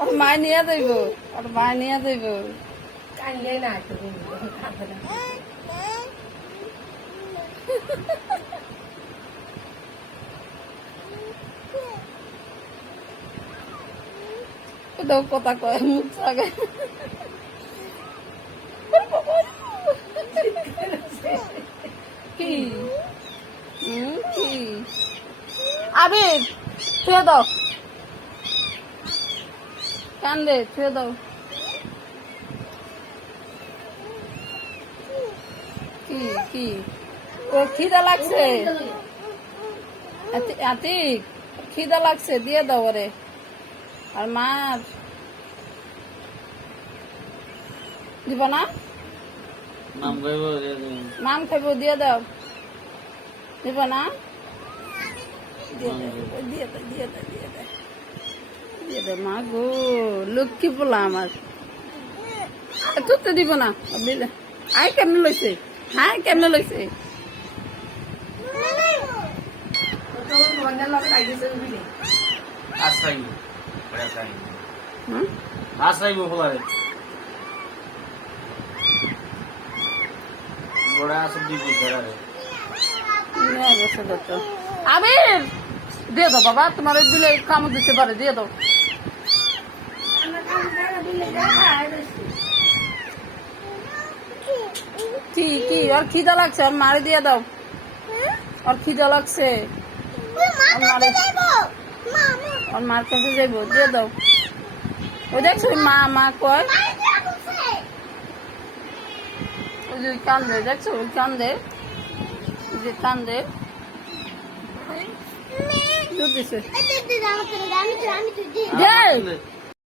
ওর মা নিয়ে যাইব, ওর মা নিয়ে যাইব। কথা কয় মুখ আগে কি কি আবির ছুঁয়ে দাও, কান্দে ছুঁয়ে দাও। কি কি ও খিদা লাগছে, আতিক খিদা লাগছে দিয়ে দাও ওরে। আর মার দিব না, মাম খাইব দিয়ে দাও, দিব না দিয়ে দে মা গো, লক্ষ্মী পোলা আমার। তোর দিব না, আই কেমনে লইছে, হ্যাঁ কেমনে লইছে। আবির দিয়ে দাও বাবা, তোমার ওই দিলে কামড় দিতে পারে, দিয়ে দাও। কি কি আর খিদা লাগছে, আর মারে দিয়ে দাও, আর খিদা লাগছে, আর মার কাছে যাইবো, দিয়ে দাও। ওই দেখছো মা মা কয়, ওই যে কান্দে, দেখছো ওই কান্দে, ওই যে কান্দে, দুধ দিছে।